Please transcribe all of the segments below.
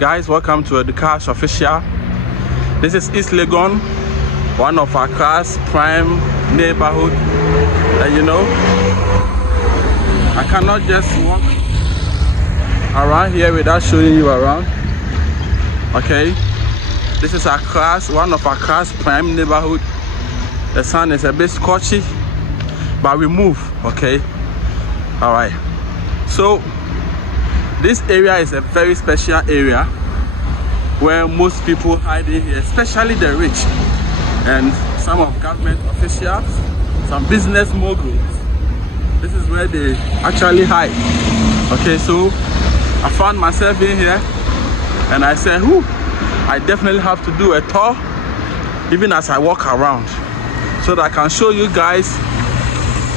Guys, welcome to Adukash official. This is East Legon, one of Accra's prime neighborhood. And you know, I cannot just walk around here without showing you around. Okay, this is one of Accra's prime neighborhood. The sun is a bit scorchy, but we move. Okay, all right. So this area is a very special area where most people hide in here, especially the rich and some of government officials, some business moguls. This is where they actually hide. Okay, so I found myself in here and I said, I definitely have to do a tour even as I walk around so that I can show you guys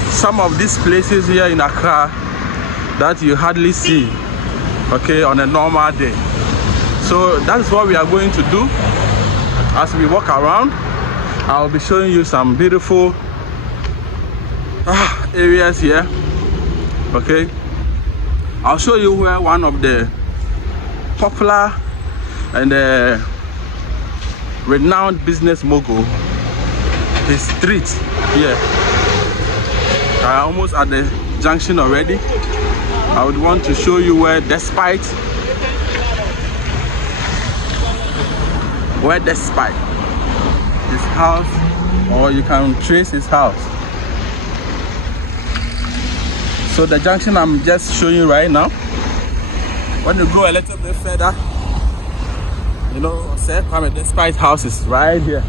some of these places here in Accra that you hardly see, okay, on a normal day. So that's what we are going to do. As we walk around, I'll be showing you some beautiful areas here. Okay, I'll show you where one of the popular and renowned business mogul, his street here. I'm almost at the junction already. I would want to show you where despite his house, or you can trace his house. So the junction I'm just showing you right now, when you go a little bit further, you know, despite house is right here.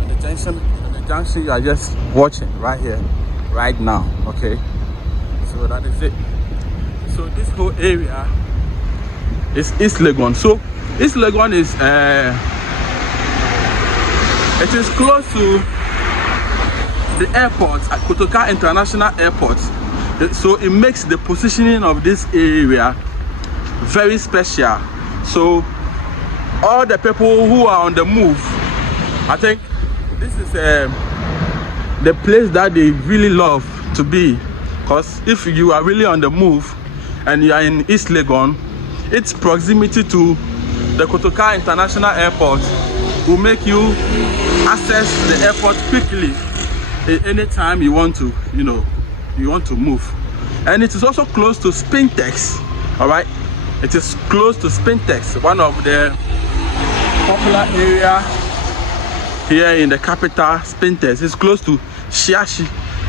And the junction you are just watching right here, right now. Okay, so that is it. So this whole area is East Legon. So East Legon is it is close to the airport, at Kotoka International Airport. So it makes the positioning of this area very special. So all the people who are on the move, I think this is the place that they really love to be, because if you are really on the move and you are in East Legon, its proximity to the Kotoka International Airport will make you access the airport quickly anytime you want to, you want to move. And it is also close to Spintex. All right, it is close to Spintex, one of the popular area here in the capital. Spintex is close to Shiashi.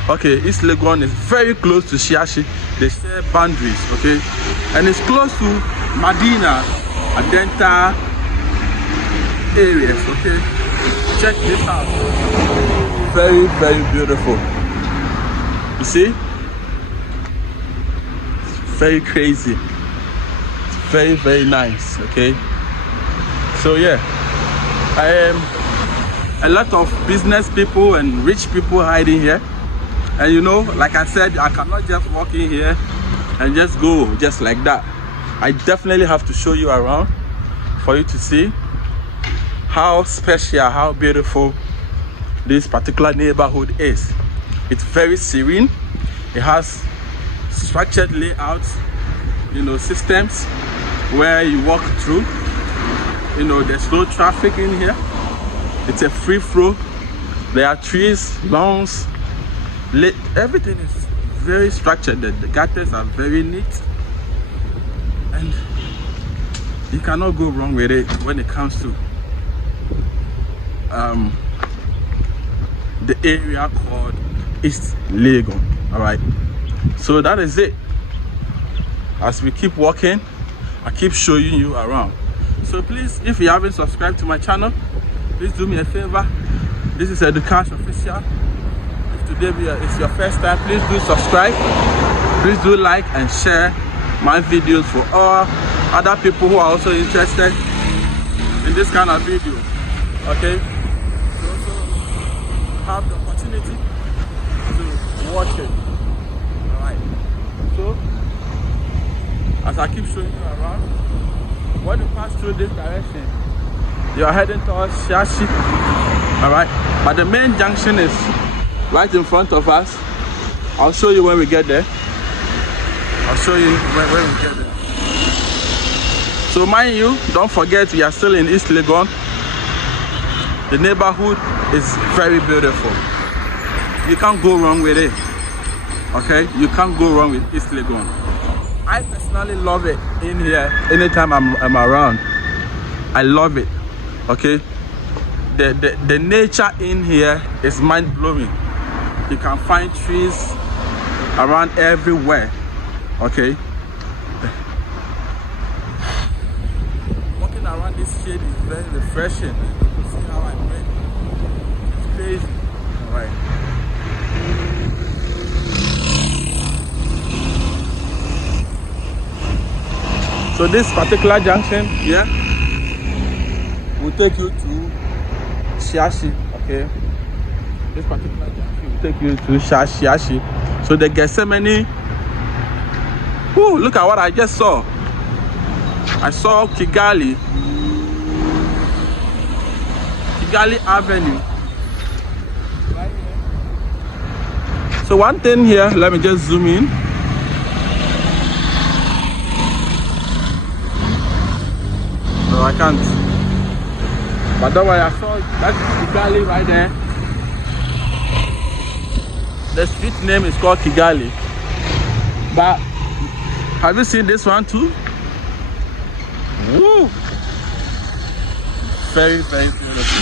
Okay, East Legon is very close to Shiashi. They share boundaries. Okay, and it's close to Medina, Adenta areas. Okay, check this out. Very, very beautiful. You see, it's very crazy. It's very, very nice. Okay, so yeah, a lot of business people and rich people hiding here. And you know, like I said, I cannot just walk in here and just go just like that. I definitely have to show you around for you to see how special, how beautiful this particular neighborhood is. It's very serene. It has structured layouts, systems where you walk through. There's no traffic in here. It's a free flow. There are trees, lawns. Everything is very structured. The gutters are very neat, and you cannot go wrong with it when it comes to the area called East Legon. All right, so that is it. As we keep walking, I keep showing you around. So please, if you haven't subscribed to my channel, please do me a favor. This is Adukash official. Today it's your first time, please do subscribe, please do like and share my videos for all other people who are also interested in this kind of video. Okay, you also have the opportunity to watch it. All right, so as I keep showing you around, when you pass through this direction, you are heading towards Shiashi. All right, but the main junction is right in front of us. I'll show you when we get there. I'll show you when we get there. So mind you, don't forget we are still in East Legon. The neighborhood is very beautiful. You can't go wrong with it. Okay, you can't go wrong with East Legon. I personally love it in here. Anytime I'm around, I love it. Okay, the nature in here is mind-blowing. You can find trees around everywhere. Okay, walking around this shade is very refreshing. You see how I breathe? It's crazy. All right. So this particular junction here will take you to Shiashi. Okay, this particular junction will take you to Shiashi. So the Gethsemane. Ooh, look at what I just saw. I saw Kigali Avenue. Right here. So one thing here, let me just zoom in. No, I can't. But don't worry, I saw that Kigali right there. The street name is called Kigali. But have you seen this one too? Woo! Very, very beautiful.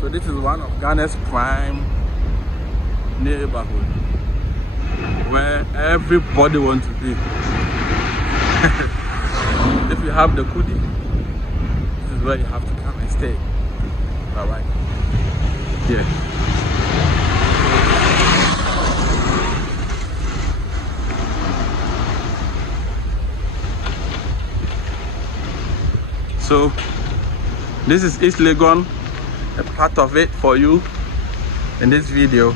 So this is one of Ghana's prime neighborhood where everybody wants to be. If you have the kudi, this is where you have to come and stay. All right. Yeah. So this is East Legon, a part of it for you in this video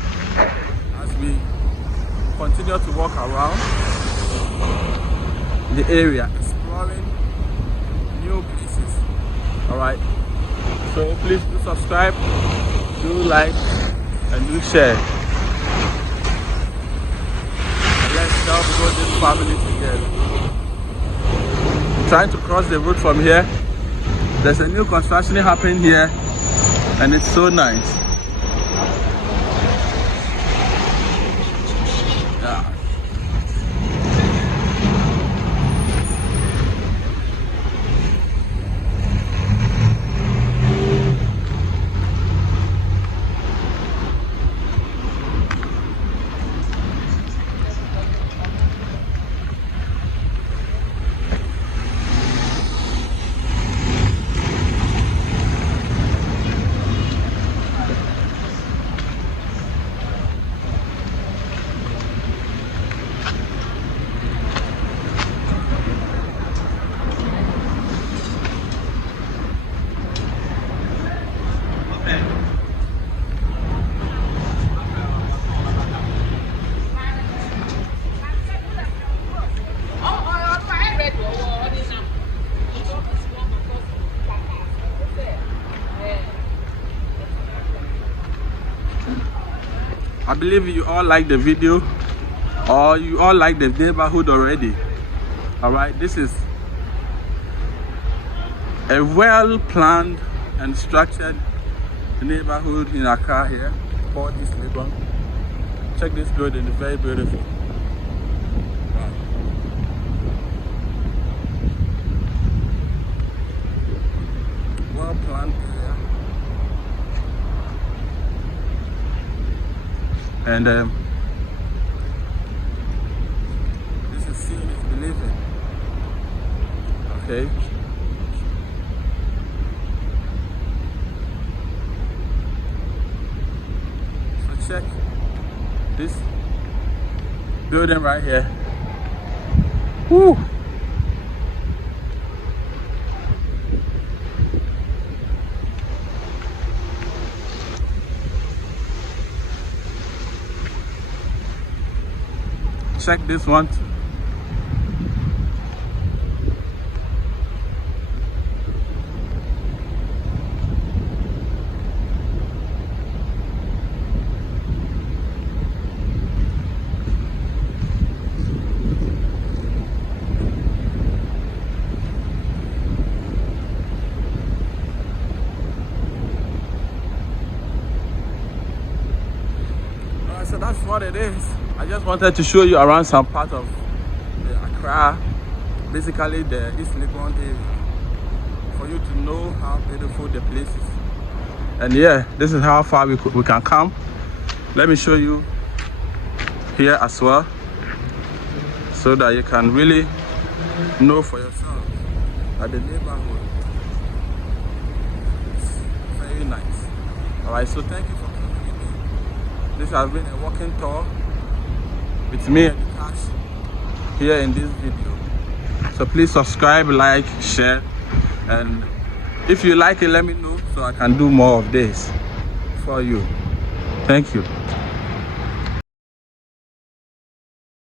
as we continue to walk around the area, exploring new places. All right, so please do subscribe, do like, and do share. Let's help grow this family together. I'm trying to cross the road from here. There's a new construction happening here, and it's so nice. Yeah. I believe you all like the video, or you all like the neighborhood already. All right, this is a well-planned and structured neighborhood in Accra here, called East Legon. Check this building, it's very beautiful. Wow. Well-planned area. And this is seeing is believing. Okay. So check this building right here. Woo! Check this one too. what it is. I just wanted to show you around some part of the Accra, basically the East Legon area, for you to know how beautiful the place is. And yeah, this is how far we can come. Let me show you here as well, so that you can really know for yourself that the neighborhood is very nice. Alright, so thank you for coming with me. This has been a walking tour with me, Adukash, here in this video. So please subscribe, like, share, and if you like it, let me know so I can do more of this for you. Thank you.